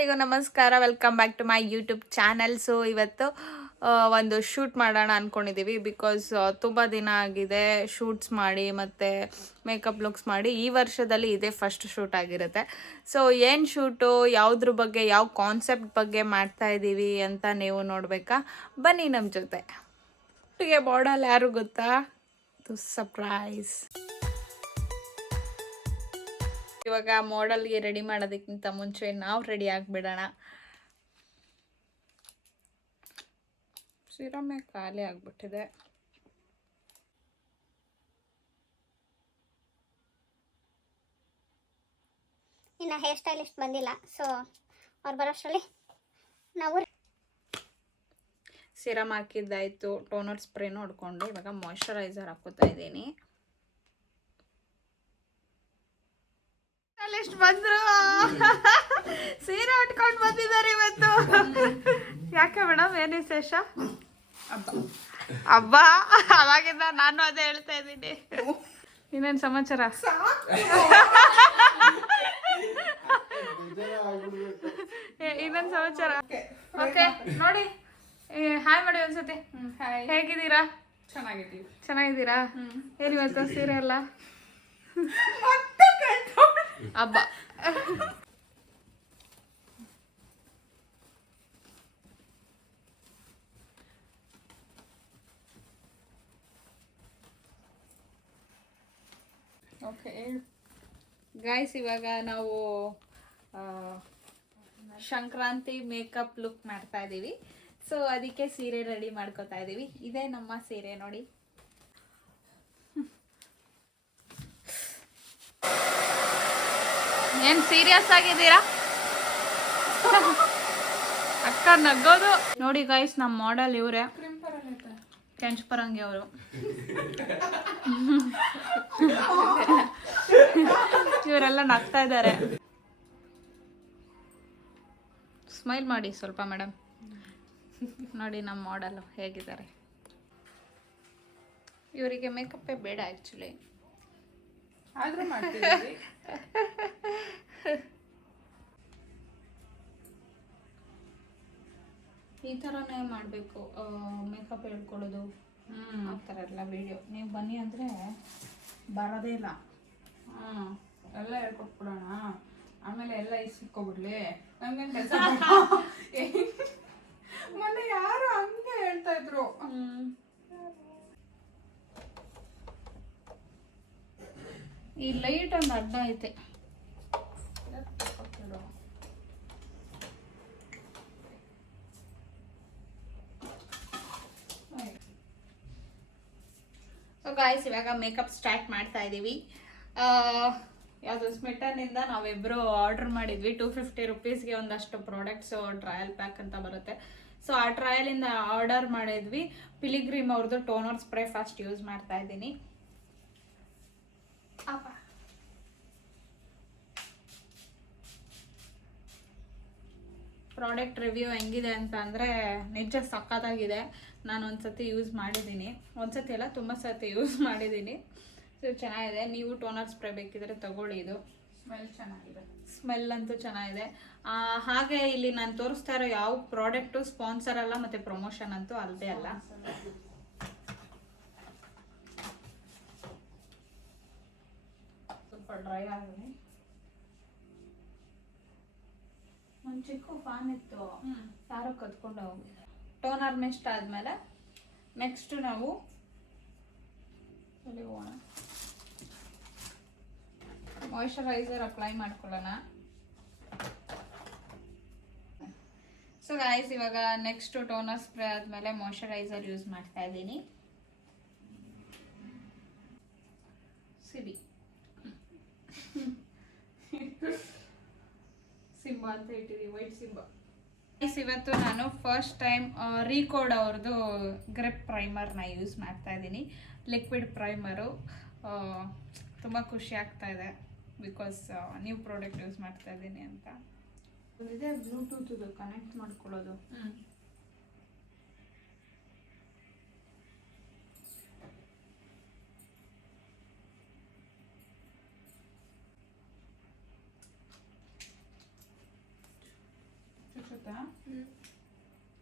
ಎಲ್ಲರಿಗೂ ನಮಸ್ಕಾರ. Welcome back to my YouTube channel so ಇವತ್ತು ಒಂದು ಶೂಟ್ ಮಾಡೋಣ ಅಂದ್ಕೊಂಡಿದ್ದೀವಿ ಬಿಕಾಸ್ ತುಂಬ ದಿನ ಆಗಿದೆ. ಶೂಟ್ಸ್ ಮಾಡಿ ಮತ್ತು ಮೇಕಪ್ ಲುಕ್ಸ್ ಮಾಡಿ ಈ ವರ್ಷದಲ್ಲಿ ಇದೇ ಫಸ್ಟ್ ಶೂಟ್ ಆಗಿರುತ್ತೆ. ಸೊ ಏನು ಶೂಟು ಯಾವುದ್ರ ಬಗ್ಗೆ, ಯಾವ ಕಾನ್ಸೆಪ್ಟ್ ಬಗ್ಗೆ ಮಾಡ್ತಾ ಇದ್ದೀವಿ ಅಂತ ನೀವು ನೋಡಬೇಕಾ? ಬನ್ನಿ ನಮ್ಮ ಜೊತೆ. ಒಟ್ಟಿಗೆ ಬಾರ್ಡಲ್ ಯಾರು ಗೊತ್ತಾ? ಸರ್ಪ್ರೈಸ್ ಇವಾಗ ಮಾಡಲ್ಗೆ ರೆಡಿ ಮಾಡೋದಕ್ಕಿಂತ ಮುಂಚೆ ನಾವು ರೆಡಿ ಆಗಿಬಿಡೋಣ. ಸಿರಮೆ ಖಾಲಿ ಆಗಿಬಿಟ್ಟಿದೆ. ಇನ್ನು ಹೇರ್ ಸ್ಟೈಲಿಸ್ಟ್ ಬಂದಿಲ್ಲ ಸೊ ಅವ್ರು ಬರೋಷ್ಟರಲ್ಲಿ ನಾವು ಸಿರಮ್ ಹಾಕಿದ್ದಾಯ್ತು ಟೋನರ್ ಸ್ಪ್ರೇನೂ ಹೊಡ್ಕೊಂಡು ಇವಾಗ ಮಾಯ್ಶ್ಚರೈಸರ್ ಹಾಕೋತಾ ಇದ್ದೀನಿ. ಎಷ್ಟು ಬಂದ್ರು. ಸೀರೆ ಉಟ್ಕೊಂಡು ಬಂದಿದ್ದಾರೆ ಇವತ್ತು. ಯಾಕೆ ಮೇಡಮ್ ಏನು ವಿಶೇಷ? ಹಬ್ಬ. ಅವಾಗಿಂದ ನಾನು ಅದೇ ಹೇಳ್ತಾ ಇದ್ದೀನಿ. ಇನ್ನೇನು ಸಮಾಚಾರ? ಇನ್ನೊಂದು ಸಮಾಚಾರ? ಓಕೆ ನೋಡಿ. ಹಾಯ್ ಮಾಡಿ ಒಂದ್ಸತಿ. ಹೇಗಿದ್ದೀರಾ? ಚೆನ್ನಾಗಿದ್ದೀವಿ. ಚೆನ್ನಾಗಿದ್ದೀರಾ? ಏನಿವತ್ತು ಸೀರೆ ಎಲ್ಲ? ಹಬ್ಬ ಓಕೆ ಗಾಯ್ಸ್ ಇವಾಗ ನಾವು ಸಂಕ್ರಾಂತಿ ಮೇಕಪ್ ಲುಕ್ ಮಾಡ್ತಾ ಇದ್ದೀವಿ ಸೊ ಅದಕ್ಕೆ ಸೀರೆ ರೆಡಿ ಮಾಡ್ಕೋತಾ ಇದ್ದೀವಿ ಇದೇ ನಮ್ಮ ಸೀರೆ ನೋಡಿ. ಏನ್ ಸೀರಿಯಸ್ ಆಗಿದ್ದೀರಾ? ಅಕ್ಕ ನಗ್ಗೋದು. ನೋಡಿ ಗೈಸ್ ನಮ್ಮ ಮಾಡೆಲ್ ಇವರೇ. ಕೆಂಚಪರಂಗಿ ಅವರು. ಇವರೆಲ್ಲ ನಗ್ತಾ ಇದ್ದಾರೆ. ಸ್ಮೈಲ್ ಮಾಡಿ ಸ್ವಲ್ಪ ಮೇಡಮ್ ನೋಡಿ ನಮ್ಮ ಮಾಡೆಲ್ ಹೇಗಿದ್ದಾರೆ. ಇವರಿಗೆ ಮೇಕಪ್ಪೇ ಬೇಡ ಆ್ಯಕ್ಚುಲಿ ಆದ್ರೂ ಮಾಡ್ತಿದ್ದೀವಿ ಈ ಥರನೇ ಮಾಡಬೇಕು ಮೇಕಪ್ ಹೇಳ್ಕೊಳ್ಳೋದು ಹ್ಮ್. ಆ ಥರ ಎಲ್ಲ ವಿಡಿಯೋ ನೀವು ಬನ್ನಿ ಅಂದರೆ ಬರೋದೇ ಇಲ್ಲ. ಹ್ಞೂ ಎಲ್ಲ ಹೇಳ್ಕೊಟ್ಬಿಡೋಣ. ಆಮೇಲೆ ಎಲ್ಲ ಈ ಸಿಕ್ಕೋಬಿಡ್ಲಿ. ನಮ್ಗೇನ್ ಕೆಲಸ ಮೊನ್ನೆ ಯಾರು ಹಂಗೆ ಹೇಳ್ತಾ ಇದ್ರು. ಈ ಲೈಟ್ ಒಂದು ಅಡ್ಡ ಐತೆ. ಸೊ ಗಾಯ್ಸ್ ಇವಾಗ ಮೇಕಪ್ ಸ್ಟಾರ್ಟ್ ಮಾಡ್ತಾ ಇದ್ದೀವಿ ಯಾವುದು ಸ್ಮಿಟನ್ನಿಂದ ನಾವಿಬ್ಬರು ಆರ್ಡರ್ ಮಾಡಿದ್ವಿ. ಟೂ ಫಿಫ್ಟಿ ರುಪೀಸ್ಗೆ ಒಂದಷ್ಟು ಪ್ರಾಡಕ್ಟ್ಸು ಟ್ರಯಲ್ ಪ್ಯಾಕ್ ಅಂತ ಬರುತ್ತೆ. ಸೊ ಆ ಟ್ರಯಲಿಂದ ಆರ್ಡರ್ ಮಾಡಿದ್ವಿ. ಪಿಲಿಗ್ರಿಮ್ ಅವ್ರದ್ದು ಟೋನರ್ ಸ್ಪ್ರೇ ಫಸ್ಟ್ ಯೂಸ್ ಮಾಡ್ತಾ ಇದ್ದೀನಿ ಅಪ್ಪ ಪ್ರಾಡಕ್ಟ್ ರಿವ್ಯೂ ಹೆಂಗಿದೆ ಅಂತ ಅಂದರೆ ನಿಜ ಸಕ್ಕತ್ತಾಗಿದೆ ನಾನು ಒಂದ್ಸತಿ ಯೂಸ್ ಮಾಡಿದ್ದೀನಿ. ಒಂದ್ಸತಿ ಅಲ್ಲ ತುಂಬ ಸತಿ ಯೂಸ್ ಮಾಡಿದ್ದೀನಿ. ಸೊ ಚೆನ್ನಾಗಿದೆ. ನೀವು ಟೋನರ್ ಸ್ಪ್ರೇ ಬೇಕಿದ್ರೆ ತಗೊಳ್ಳಿ ಇದು. ಸ್ಮೆಲ್ ಚೆನ್ನಾಗಿದೆ. ಸ್ಮೆಲ್ ಅಂತೂ ಚೆನ್ನಾಗಿದೆ. ಹಾಗೆ ಇಲ್ಲಿ ನಾನು ತೋರಿಸ್ತಾ ಇರೋ ಯಾವ ಪ್ರಾಡಕ್ಟು ಸ್ಪಾನ್ಸರ್ ಅಲ್ಲ ಮತ್ತು ಪ್ರಮೋಷನ್ ಅಂತೂ ಅಲ್ಲದೆ ಅಲ್ಲ. ಡ್ರೈ ಆಗಿದೆ ಒಂದು ಚಿಕ್ಕ ಫ್ಯಾನ್ ಇತ್ತು. ಯಾರೋ ಕತ್ಕೊಂಡು ಹೋಗಿದ್ದಾರೆ ಟೋನರ್ ಮೆಸ್ಟ್ ಆದಮೇಲೆ ನೆಕ್ಸ್ಟ್ ನಾವು ಎಲ್ಲಿ ಹೋಗೋಣ. ಮಾಯ್ಶ್ಚರೈಸರ್ ಅಪ್ಲೈ ಮಾಡ್ಕೊಳ್ಳೋಣ. ಸೊ ಗಾಯ್ಸ್ ಇವಾಗ ನೆಕ್ಸ್ಟ್ ಟೋನರ್ ಸ್ಪ್ರೇ ಆದಮೇಲೆ ಮಾಯ್ಶ್ಚರೈಸರ್ ಯೂಸ್ ಮಾಡ್ತಾ ಇದ್ದೀನಿ. ಸಿಬಿ. ಸಿಂಬ ಅಂತ ಇಟ್ಟಿದ್ದೀವಿ ವೈಟ್ ಸಿಂಬ. ಇವತ್ತು ನಾನು ಫಸ್ಟ್ ಟೈಮ್ ರೀಕೋಡ್ ಅವ್ರದ್ದು ಗ್ರಿಪ್ ಪ್ರೈಮರ್ನ ಯೂಸ್ ಮಾಡ್ತಾ ಇದ್ದೀನಿ. ಲಿಕ್ವಿಡ್ ಪ್ರೈಮರು ತುಂಬ ಖುಷಿ ಆಗ್ತಾ ಇದೆ ಬಿಕಾಸ್ ನ್ಯೂ ಪ್ರಾಡಕ್ಟ್ ಯೂಸ್ ಮಾಡ್ತಾ ಇದ್ದೀನಿ ಅಂತ. ಇದೆ ಬ್ಲೂಟೂತ್ ಕನೆಕ್ಟ್ ಮಾಡ್ಕೊಳ್ಳೋದು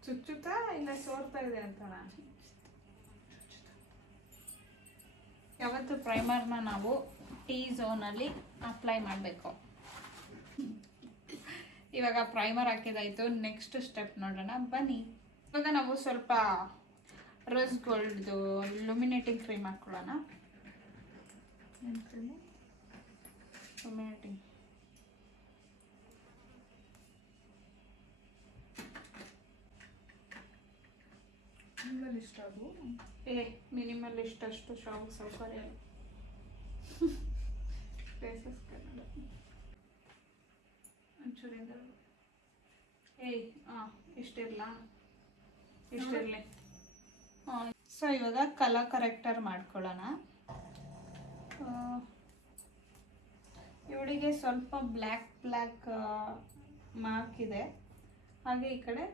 ಚುಚ್ಚುತ್ತಾ ಇಲ್ಲ ಸೋರ್ತಾ ಇದೆ ಅಂತಣ ಯಾವತ್ತು ಪ್ರೈಮರ್ನ ನಾವು ಟೀ ಝೋನಲ್ಲಿ ಅಪ್ಲೈ ಮಾಡಬೇಕು. ಇವಾಗ ಪ್ರೈಮರ್ ಹಾಕಿದಾಯಿತು ನೆಕ್ಸ್ಟ್ ಸ್ಟೆಪ್ ನೋಡೋಣ ಬನ್ನಿ. ಇವಾಗ ನಾವು ಸ್ವಲ್ಪ ರೋಸ್ ಗೋಲ್ಡ್ದು ಲುಮಿನೇಟಿಂಗ್ ಕ್ರೀಮ್ ಹಾಕೊಳ್ಳೋಣ ಲುಮಿನೇಟಿಂಗ್ ಇಷ್ಟ ಅದು ಏ ಮಿನಿಮಲ್ ಇಷ್ಟಷ್ಟು ಶಾಪ್ ಸೌಕರ್ಯ ಪ್ಲೇಸಸ್ ಕನ್ನಡ. ಒಂಚೂರಿಂದ. ಏಯ್ ಹಾಂ ಇಷ್ಟಿರಲಾ? ಇಷ್ಟಿರಲಿ. ಹಾಂ. ಸೊ ಇವಾಗ ಕಲರ್ ಕರೆಕ್ಟರ್ ಮಾಡ್ಕೊಳ್ಳೋಣ. ಇವಳಿಗೆ ಸ್ವಲ್ಪ ಬ್ಲ್ಯಾಕ್ ಬ್ಲ್ಯಾಕ್ ಮಾರ್ಕ್ ಇದೆ. ಹಾಗೆ ಈ ಕಡೆ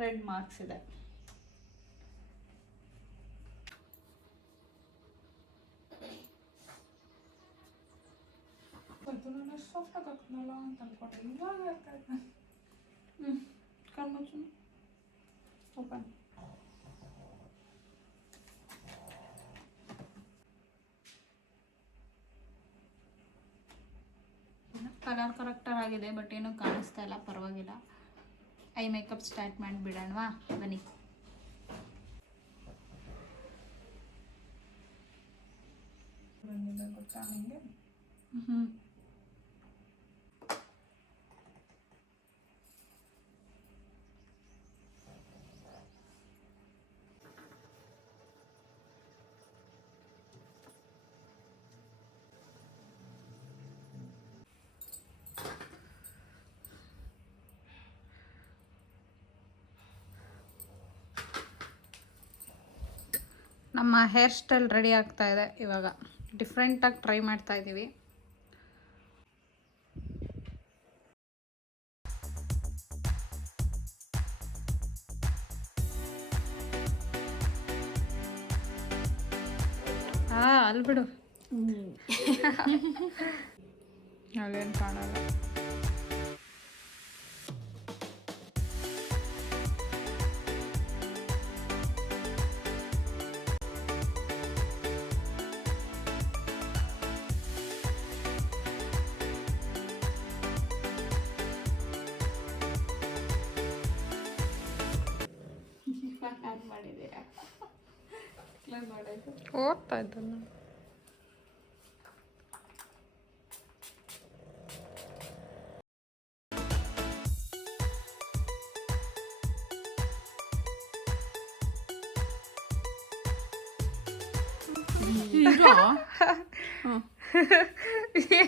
ರೆಡ್ ಮಾರ್ಕ್ಸ್ ಇದೆ. ಅದು ನಾನು ಸಾಫ್ಟ್ ಹಾಕ್ನಲ್ಲ ಅಂತ ಅನ್ಕೊಂಡೆ ಇವಾಗ ಆಗ್ತೈತೆ ಹ್ಞೂ ಕಣ್ಮುಚ್ಚು ಓಪನ್ ಕಲರ್ ಕರೆಕ್ಟರ್ ಆಗಿದೆ ಬಟ್ ಏನೂ ಕಾಣಿಸ್ತಾ ಇಲ್ಲ ಪರವಾಗಿಲ್ಲ. ಐ ಮೇಕಪ್ ಸ್ಟಾರ್ಟ್ ಮಾಡಿಬಿಡೋಣವಾ? ಬನ್ನಿ. ಬಂದಿದೆ ಗೊತ್ತಾ ನನಗೆ ಹ್ಞೂ ನಮ್ಮ ಹೇರ್ ಸ್ಟೈಲ್ ರೆಡಿ ಆಗ್ತಾ ಇದೆ ಇವಾಗ. ಡಿಫ್ರೆಂಟಾಗಿ ಟ್ರೈ ಮಾಡ್ತಾ ಇದ್ದೀವಿ ಹಾ ಅಲ್ಲಿ ಬಿಡು. ಅಲ್ಲೇನು ಕಾಣಲ್ಲ. ಓದ್ತಾ ಇದ್ದಲ್ಲ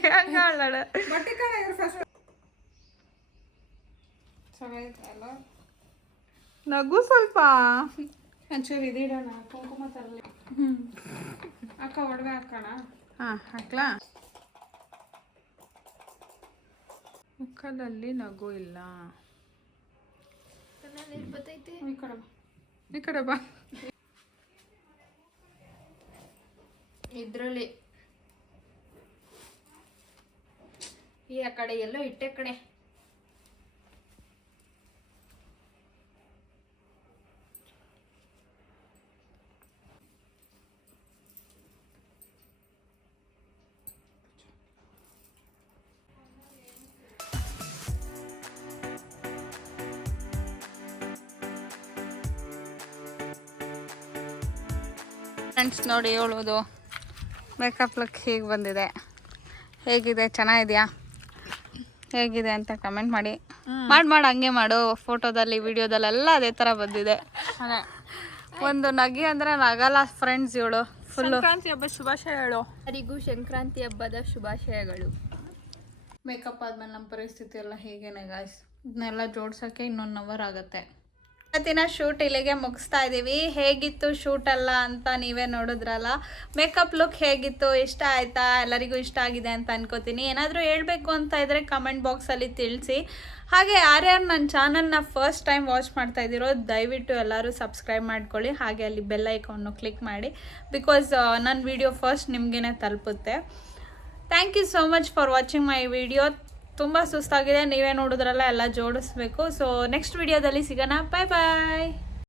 ಹೆಂಗಾಳ ಬಟ್ಟೆ ಕಾಣ ಇವ್ರು ಫಸ್ಟ್ ಚೆನ್ನಾಗಿತ್ತಲ್ಲ ನಗು ಸ್ವಲ್ಪ. ಒಂಚೂರು ಇದಿಡೋಣ ಕುಂಕುಮ ತರಲಿ. ಅಕ್ಕ ಒಡವೆ ಹಾಕೋಣ? ಹಾಂ ಹಾಕ್ಲಾ? ಮುಖದಲ್ಲಿ ನಗು ಇಲ್ಲ. ಈ ಕಡೆ ಬಾ. ಈ ಕಡೆ ಬಾ. ಇದ್ರಲ್ಲಿ. ಈ ಆ ಕಡೆ ಎಲ್ಲೋ ಇಟ್ಟೆ ಕಡೆ ಫ್ರೆಂಡ್ಸ್ ನೋಡಿ ಹೇಳೋದು ಮೇಕಪ್ ಲುಕ್ ಹೀಗೆ ಬಂದಿದೆ. ಹೇಗಿದೆ ಚೆನ್ನಾಗಿದೆಯಾ? ಹೇಗಿದೆ ಅಂತ ಕಮೆಂಟ್ ಮಾಡಿ. ಮಾಡಿ ಮಾಡಿ ಹಂಗೆ ಮಾಡು. ಫೋಟೋದಲ್ಲಿ ವಿಡಿಯೋದಲ್ಲೆಲ್ಲ ಅದೇ ಥರ ಬಂದಿದೆ. ಒಂದು ನಗಿ ಅಂದರೆ ನಗಲ್ಲ ಫ್ರೆಂಡ್ಸ್ ಇವಳು. ಫುಲ್ ಸಂಕ್ರಾಂತಿ ಹಬ್ಬ ಶುಭಾಶಯಗಳು ಎಲ್ಲರಿಗೂ ಸಂಕ್ರಾಂತಿ ಹಬ್ಬದ ಶುಭಾಶಯಗಳು. ಮೇಕಪ್ ಆದ್ಮೇಲೆ ನಮ್ಮ ಪರಿಸ್ಥಿತಿ ಎಲ್ಲ ಹೇಗೇನೆ ಗಾಯ್ಸ್ ಇದನ್ನೆಲ್ಲ ಜೋಡ್ಸೋಕ್ಕೆ ಇನ್ನೊಂದು ಅವರ್ ಆಗುತ್ತೆ. ಇವತ್ತಿನ ಶೂಟ್ ಇಲ್ಲಿಗೆ ಮುಗಿಸ್ತಾ ಇದ್ದೀವಿ ಹೇಗಿತ್ತು ಶೂಟ್ ಅಲ್ಲ ಅಂತ ನೀವೇ ನೋಡಿದ್ರಲ್ಲ. ಮೇಕಪ್ ಲುಕ್ ಹೇಗಿತ್ತು? ಇಷ್ಟ ಆಯ್ತಾ? ಎಲ್ಲರಿಗೂ ಇಷ್ಟ ಆಗಿದೆ ಅಂತ ಅನ್ಕೋತೀನಿ. ಏನಾದರೂ ಹೇಳಬೇಕು ಅಂತ ಇದ್ದರೆ ಕಮೆಂಟ್ ಬಾಕ್ಸಲ್ಲಿ ತಿಳಿಸಿ. ಹಾಗೆ ಯಾರ್ಯಾರು ನನ್ನ ಚಾನಲ್ನ ಫಸ್ಟ್ ಟೈಮ್ ವಾಚ್ ಮಾಡ್ತಾ ಇದ್ದೀರೋ, ದಯವಿಟ್ಟು ಎಲ್ಲರೂ ಸಬ್ಸ್ಕ್ರೈಬ್ ಮಾಡ್ಕೊಳ್ಳಿ. ಹಾಗೆ ಅಲ್ಲಿ ಬೆಲ್ ಐಕಾನ್ನು ಕ್ಲಿಕ್ ಮಾಡಿ. ಬಿಕಾಸ್ ನನ್ನ ವಿಡಿಯೋ ಫಸ್ಟ್ ನಿಮಗೇನೆ ತಲುಪುತ್ತೆ. Thank you so much for watching my video ತುಂಬ ಸುಸ್ತಾಗಿದೆ ನೀವೇ ನೋಡಿದ್ರಲ್ಲ ಎಲ್ಲ ಜೋಡಿಸ್ಬೇಕು. ಸೊ ನೆಕ್ಸ್ಟ್ ವಿಡಿಯೋದಲ್ಲಿ ಸಿಗೋಣ. ಬಾಯ್ ಬಾಯ್